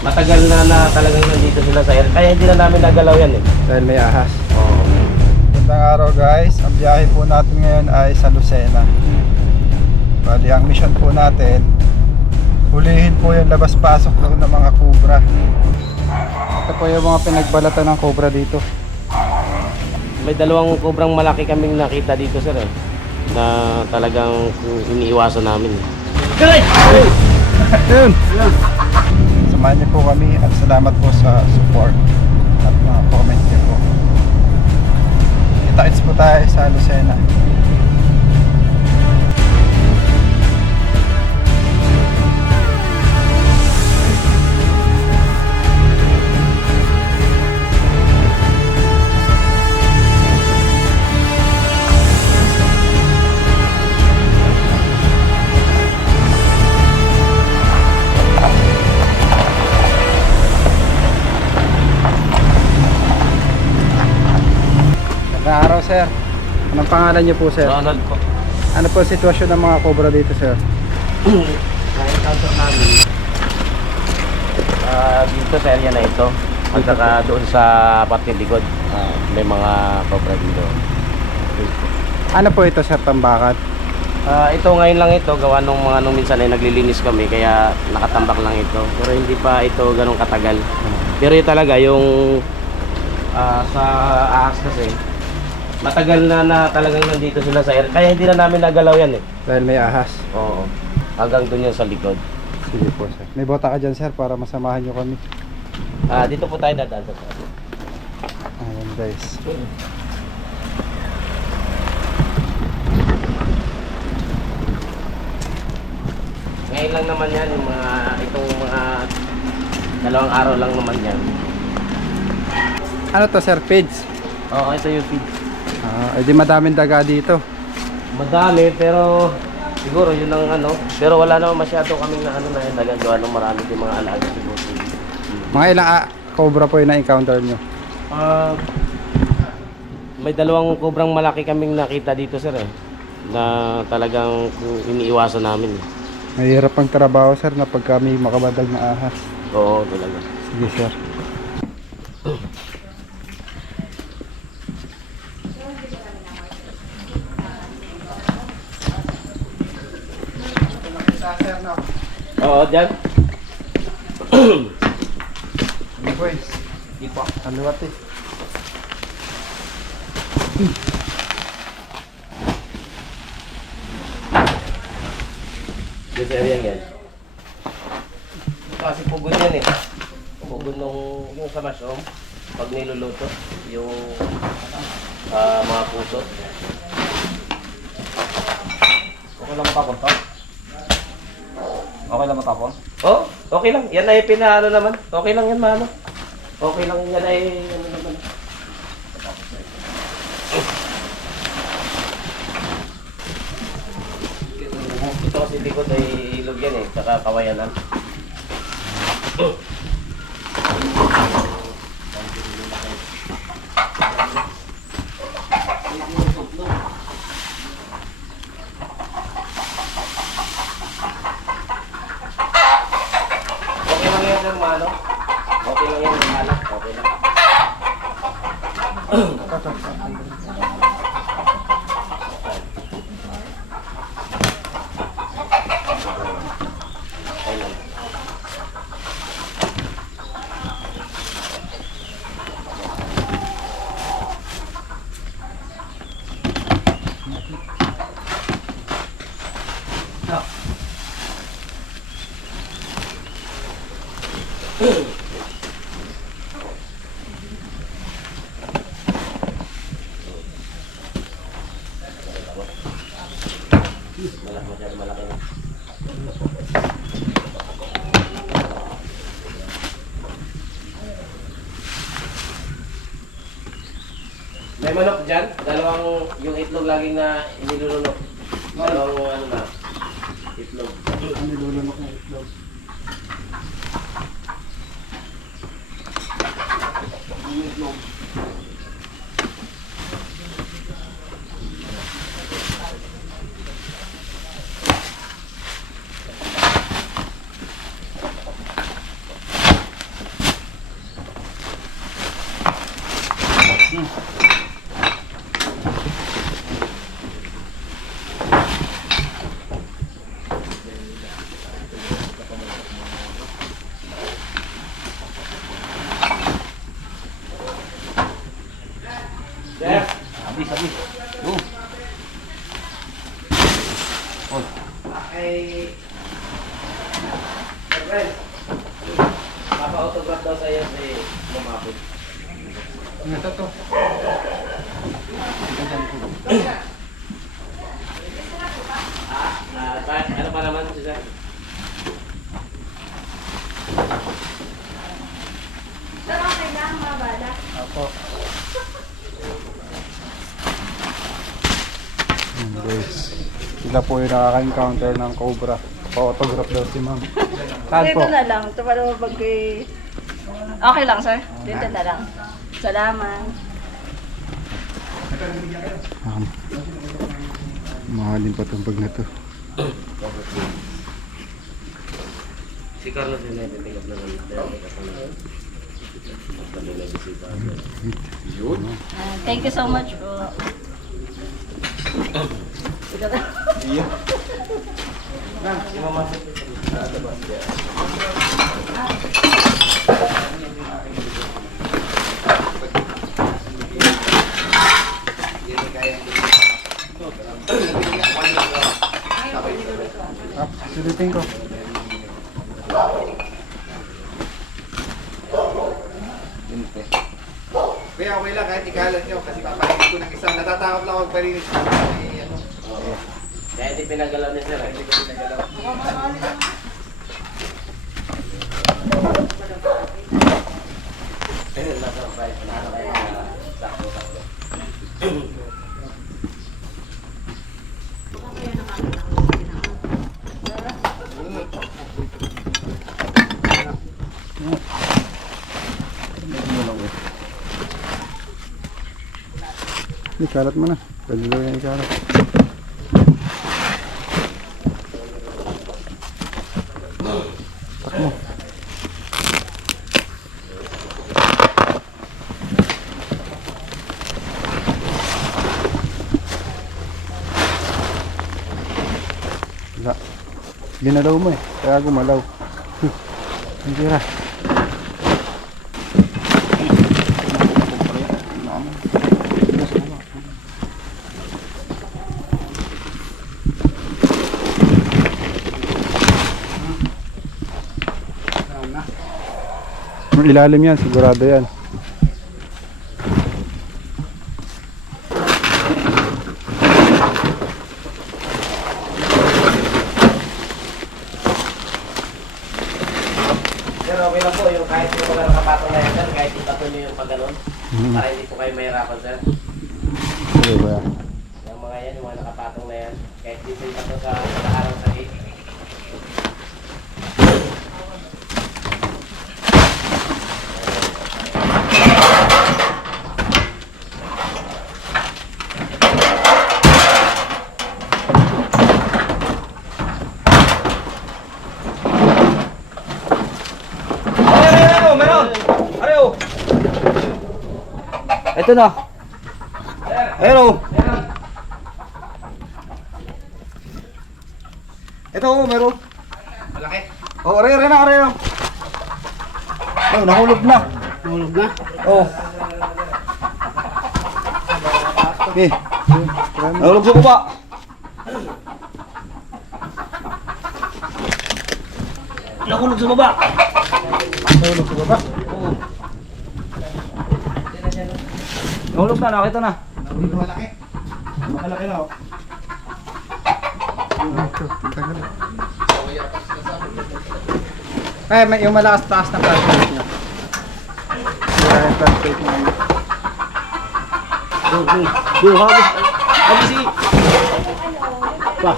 Matagal na talagang nandito sila sa air. Kaya hindi na namin nagalaw yan eh. Dahil may ahas. Oo. Magandang araw guys. Ang biyahe po natin ngayon ay sa Lucena. Bali ang mission po natin, hulihin po yung labas-pasok ng mga cobra. Ito po yung mga pinagbalatan ng cobra dito. May dalawang kobrang malaki kaming nakita dito sir eh. Na talagang iniiwasan namin. Correct! Yun! Samahan niyo po kami at salamat po sa support at mga comment niyo po. Kita-kits po tayo sa Lucena. Magandang araw sir. Anong pangalan niyo po sir? Ronald po. Ano po ang sitwasyon ng mga cobra dito sir? Na-encounter namin dito sa area na ito. At saka doon sa parte likod. May mga cobra dito. Ano po ito sir, tambakan? Ito ngayon lang ito. Gawa nung minsan ay naglilinis kami. Kaya nakatambak lang ito. Pero hindi pa ito ganun katagal. Pero yun talaga yung sa ahas kasi matagal na talagang nandito sila sa air. Kaya hindi na namin nagalaw yan eh. Dahil may ahas. Oo. Hanggang doon yan sa likod. Sige po sir. May bota ka dyan sir para masamahan nyo kami. Dito po tayo dadaan sa tabi. Ayan guys. Ngayon lang naman yan, yung itong mga dalawang araw lang naman yan. Ano to sir, feeds? Oo, ito yung feed. Edi madaming daga dito. Madami, pero siguro yun ang pero wala naman masyado kaming na nagagawa ng marami yung mga alaga siguro. Mga ilang cobra po yung na-encounter nyo? May dalawang kobrang malaki kaming nakita dito sir eh. Na talagang iniiwasan namin. Mahirap ang trabaho sir na pag kami makabadag na ahas. Oo, talaga. Sige sir. Oo, dyan. Hey boys, Di pa. kaliwat eh. Dito sa area yan. Kasi pugod yan eh. Pugod yung sa mushroom. Pag niluluto, yung mga puso. Okay lang matapon to? Okay lang matapon? Oh, okay lang. Yan ay pinaano naman. Okay lang yan, mama. Okay lang yan ay naman. Ito kasi likod ay ilog yan eh. Tsaka kawayanan. Okay lang yan ng mano. Okay lang yan ng mano. Okay lang. Okay lang. Masyado malaki na. May manok dyan. Dalawang yung itlog laging na inilulunok. Dalawang na itlog. Nilulunok na itlog. Sir, abis. Go. Oh. Ay. Friend. Papa-autograph daw sa iyo si lumapit. Ito to. Ano pa naman si Sir? Apo. Guys, sila po yung nakaka-encounter ng cobra. Pa-autograph daw si ma'am. Saan po? Dito na lang. Ito para pag okay lang, sir. Dito na lang. Salamat. Mahalin pa itong bag na to. Si Carlos yun ay pick up na lang. Thank you so much po. Si Mama. Silipin ko. Kaya okay lang kahit ikalat nyo kasi papalinis ko ng isa. Natatakot lang ako magpalinis ko. Kaya hindi pinagalaw ni Sir. Hindi ko pinagalaw. Nasa price. Nasa kayo na sakto. Ikalat mo na. Pwede daw yung ikalat. Tak mo. Wala. Ginalaw mo eh. Kaya gumalaw. Ang tira. Ang ilalim yan, sigurado yan. Pero okay lang po yung kahit yung mga nakapatong na yan, Sir. Kahit itapo nyo yung pag-ganon. Para hindi po kayo mahirapan, Sir. Sige ba? Yung mga yan, yung mga nakapatong na yan. Kahit dito itapo sa harang sa gate. Ito na. Ayun o. Ito o, meron. Malaki. O, aray na. Oh, nahulog na. Nahulog na? Oh. Okay. Nahulog sa baba. Nahulog sa baba. Nahulog sa baba. Oo. Nahulog na, nakita na. Malaki. Malaki na o. Ay, may yung malakas taas na plastic niya. Sira yung plastic niya. Go, habis sih. Wah.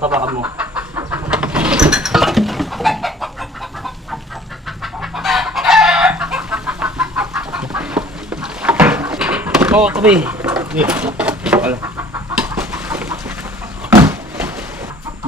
Tapakan mo. Oo, tabi.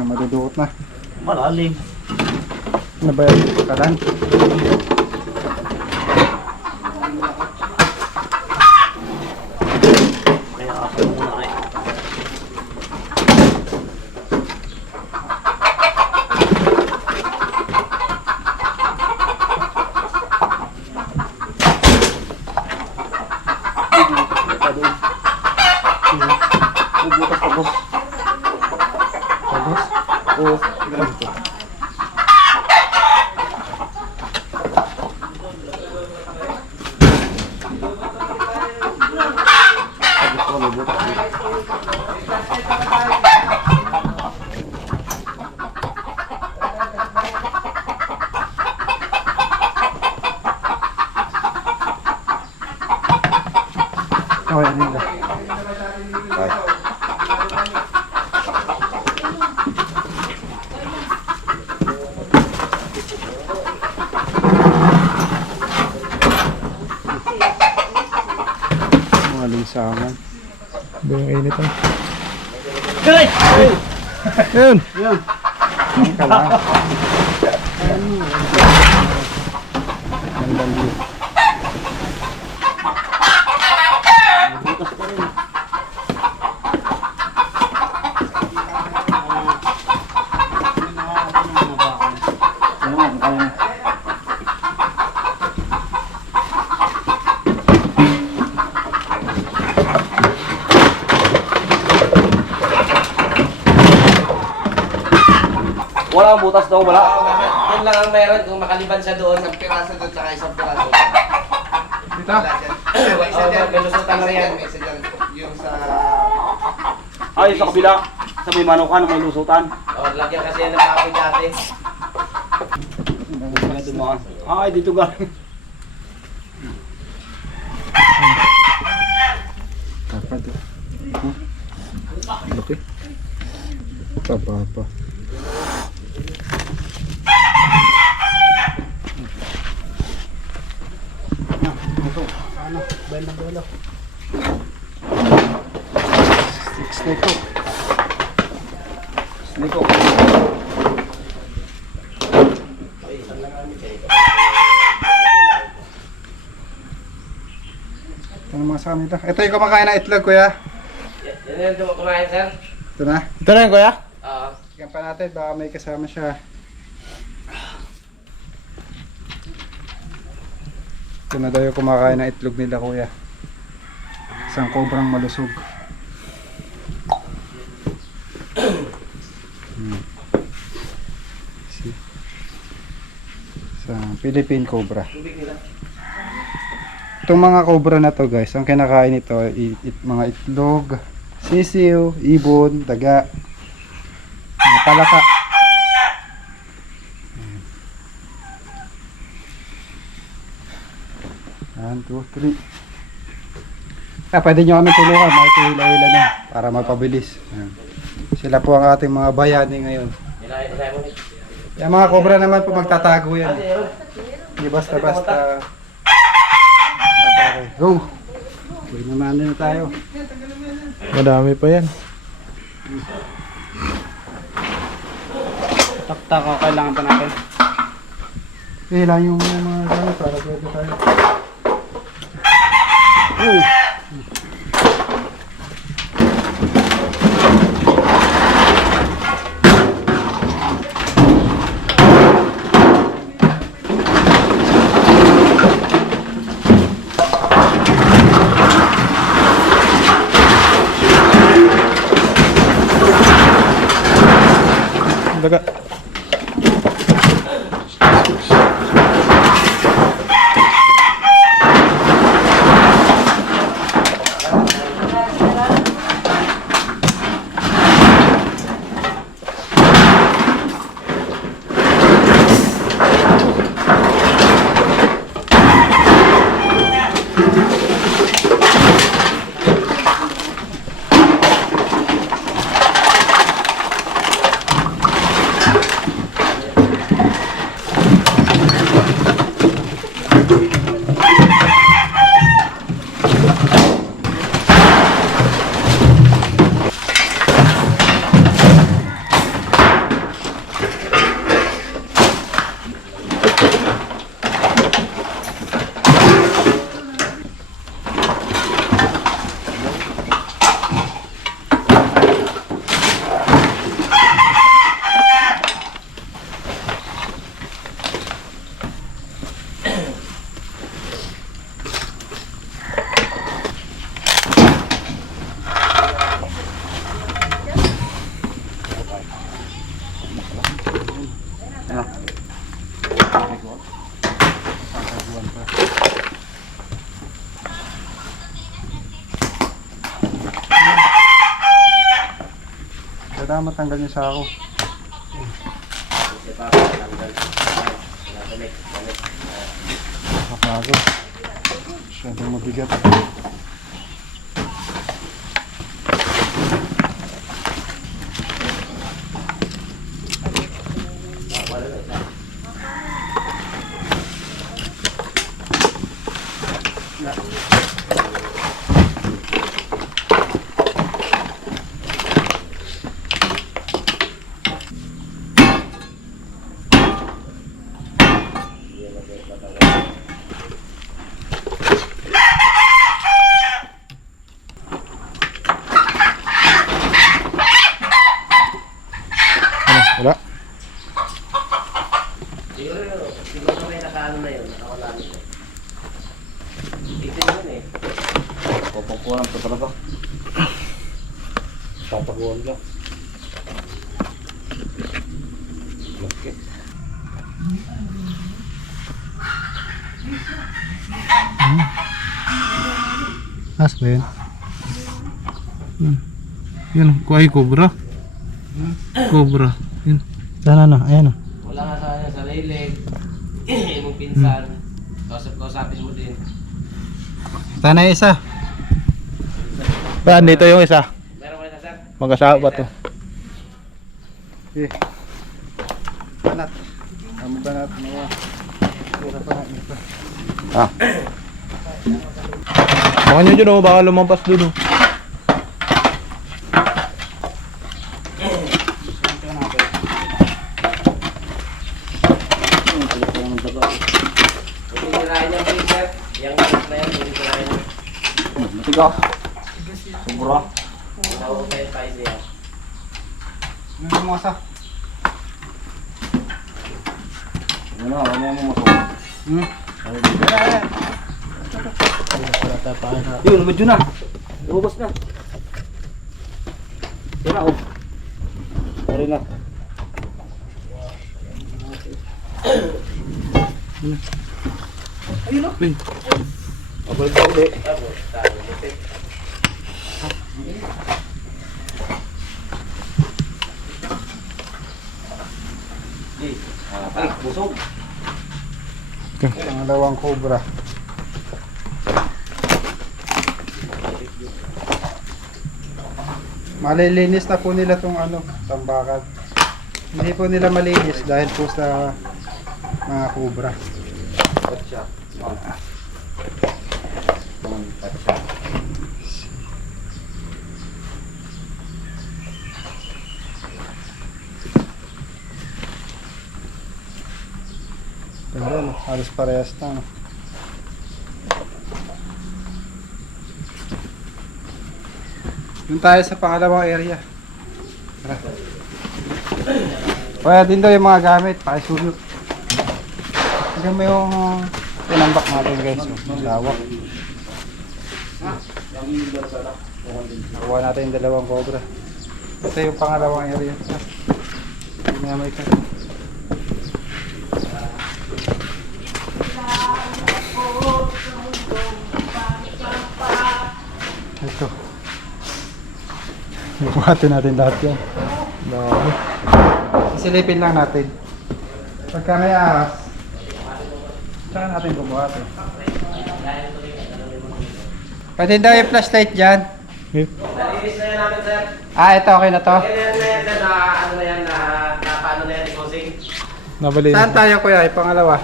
Madudukot na. Malalim. Ano ba yan? Kalan? Kaya ako muna kayo. Bubutas pa, boss. Tapos? Oo. Okay, ano yun? Mga linsangan. Ba yung init ah. Yun! Yun! Ang ka lang. Gandang view. Walang butas daw, wala. Yun lang ang meron kung makaliban siya doon. Isang piraso doon, tsaka isang piraso. Dito? Wala dyan. Isa dyan, may lusutan lang yan. Isa dyan, yung sa... Ay, sa kabila. Sa may manukan, may lusutan. Oh, lagyan kasi yan ng kahoy dati. Ay, dito galing. Tapad. Laki. Papa. Snake. Niko. Ano mga sa amin ito? Ito yung kumakain ng itlog, kuya. Yan yung kumain, sir. Ito na. Ito na yun, kuya? Oo. Tignan pa natin, baka may kasama siya. Ito na daw yung kumakain ng itlog nila, kuya. Isang kobrang malusog. See? Isang Philippine cobra. Itong mga cobra na to, guys, ang kinakain nito mga itlog, sisiw, ibon, daga, mga palaka. 1, 2, 3. Pwede nyo kami tulungan, makikihila-hila na para mapabilis. Ayan. Sila po ang ating mga bayani ngayon. Ilay mo. Yung mga cobra naman po magtatago yan. Hindi basta-basta. Okay, go! Uy naman na tayo. Madami pa yan. Taktak ako, kailangan pa natin. Hila yung mga gamit para pwede tayo. Daga. Meron pa. Kailangan matanggal niya sa ako. Kasi pa tanggal. Balik. Makago. Masyadong mabigat. Wala. Siguro may nakaano na yun. Nakawala na yun. Ito yun eh. Pupunan pa talaga. Tatakuan ka. Bakit? As ba yun? Yan, kuhay cobra. Cobra. Yan. Sana na, ayan o. Wala nga sa sarili. Imong pinsan. Kausapin mo din. Sana isa. Saan dito yung isa? Meron kayo na sir? Mag-asawa ba to? Okay. Banat. Amo banat. Mga. Pura pa na ito. Baka nyo dyan baka lumampas dun oh. Hindi sirahin yung freezer. Yung gas na yan, hindi sirahin yung. Matiga. Sobra. Nauupay tayo siya. Ano mo sa? Ano mo masok? Yun, medyo na. Lumabas na. Yan na, oh. Sorry na. Ayun na. Abalik ka ulit. Ay, busog. Pangalawang cobra. Malilinis na po nila tong ano, tambakan. Hindi po nila malinis dahil po sa mga cobra. Patsa. Patsa. Ganda, no? Halos parehas na. No? Doon tayo sa pangalawang area. Tara. Kaya din daw yung mga gamit, pakisulot. Hanggang mo yung tinambak natin guys. Yung lawak. Nakuha natin yung dalawang cobra. Ito yung pangalawang area. Hindi na may kasi. Ito. Buhatin natin lahat yan. Dami. Isilipin lang natin. Pagka may ahas, saka natin bubuhatin. Pwede daw yung flashlight dyan. Nalinis na yan namin sir. Ito okay na to. Yan na yan sir. Na ano na yan. Na paano na yan i-posing. Nabali Saan tayo kuya? Yung pangalawa.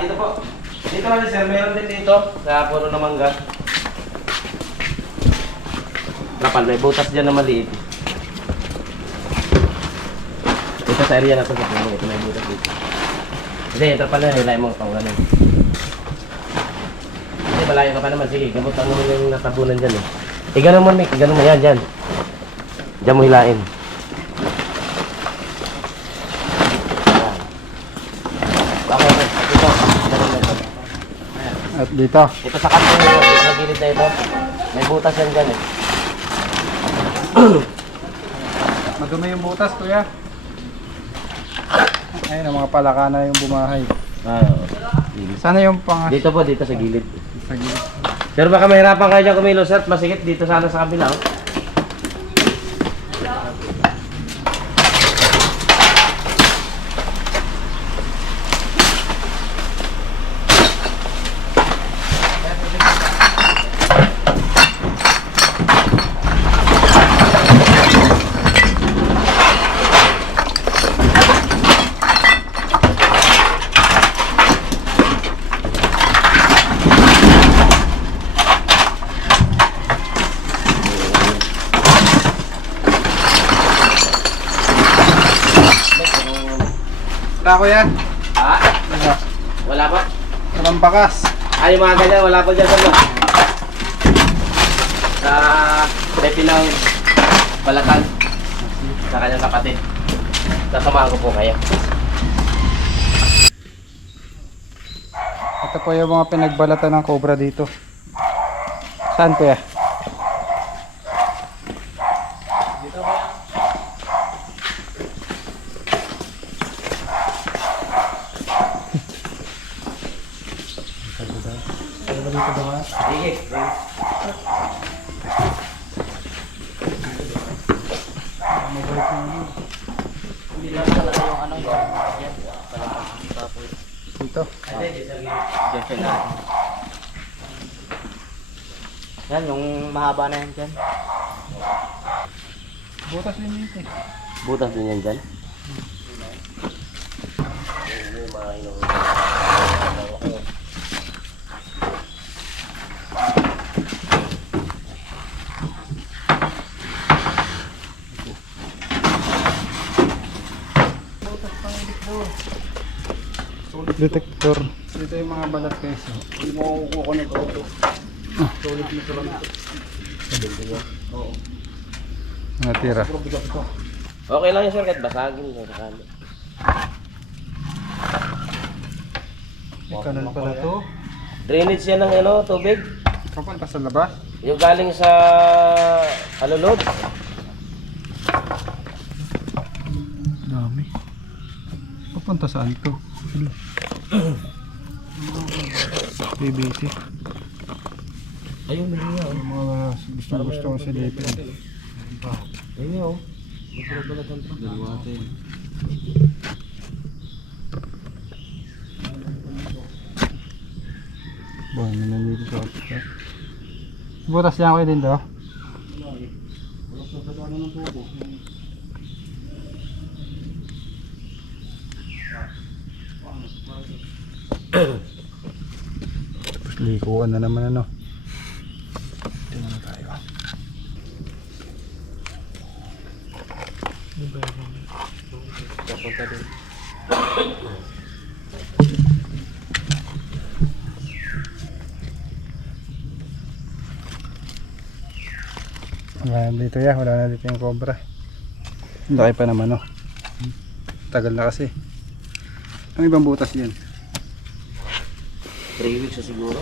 Dito po. Dito kami sir. Meron din dito. Sa puno ng mangga. Kapal, may butas dyan na maliit. Ito sa area na to sa puno. Ito may butas dito. Hindi, ito pala. Hilay mo pang ganun. Hindi, malayo ka pa naman. Sige, gamutan mo yung natabunan dyan eh. Ganun mo, Nick. Ganun mo. Yan, dyan. Diyan mo hilain. Okay, okay. Ito. Ganun na ito. At dito. Ito sa kanto sa gilid na ito. May butas yan dyan eh. Madumi yung butas kuya. Ayun ang mga palaka na yung bumahay. gilid. Sana yung pang... Dito po, dito sa gilid. Sa gilid. Pero baka mahirapan kayo dyan kumilos at masikip dito sana sa kabila. Oh. Wala ko yan. Ha? Wala pa? Walang bakas. Ay, yung mga ganyan, wala pa dyan sa mga. Sa Pepe ng Balatan. Sa kanyang kapatid. Sasamahan ko po kayo. Ito po yung mga pinagbalatan ng cobra dito. Saan kuya? Sige. Dito. Yan, yung mahaba na yan dyan. Butas din dito eh. Butas din yan dyan. Detector. Dito yung mga balat keso. Hindi mo kukuha ko ng auto. Solid mo sa lang ito. Oo. Natira. Pero bigat ito. Okay lang yun sir, kahit basagin. Sakali. Kanan pala to. Drainage yan ng ano, tubig. Kapunta sa labas. Yung galing sa Alulod. Dami. Papunta saan to? PVC. Ayun, meron nga. Yung mga gusto ko silipin. Ayun nga oh. Magpapalatan to. Daliwate. Boy, may nandito sa hospital. Butas niya ako din daw. Tapos likuan na naman ano. Tingnan na tayo. Papunta din. Wala na dito ya, wala na dito yung cobra. Laki pa naman oh. Tagal na kasi. Ang ibang butas yan. 3 weeks na siguro.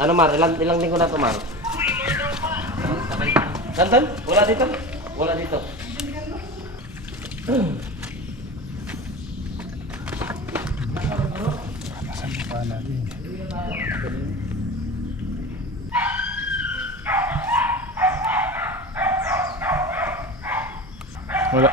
Ano Mar? Ilang linggo na ito Mar? Sandal? Wala dito? Wala dito. Nasa mukha natin. Wala.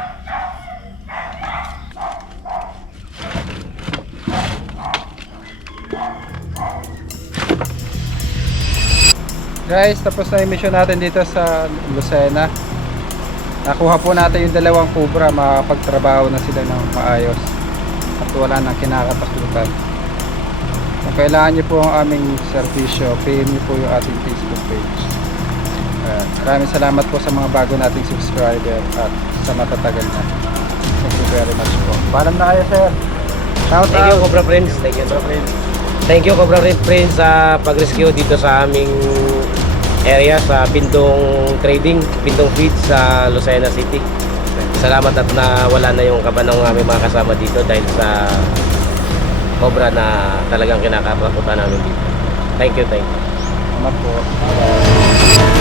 Guys, tapos na yung mission natin dito sa Lucena. Nakuha po natin yung dalawang cobra, makapagtrabaho na sila ng maayos at wala nang kinakatakutan. Kung kailangan nyo po ang aming servisyo, PM nyo po yung ating Facebook page. Maraming salamat po sa mga bago nating subscriber at sa matatagal na. Thank you very much po. Paalam na kayo sir. Shout Thank you out. Cobra Friends. Thank you Cobra Friends. Thank you Cobra Friends sa pag-rescue dito sa aming area sa Pindong Trading, Pindong Feeds sa Lucena City. Salamat at nawala na yung kaba ng aming mga kasama dito dahil sa cobra na talagang kinakatakutan namin dito. Thank you. Salamat po.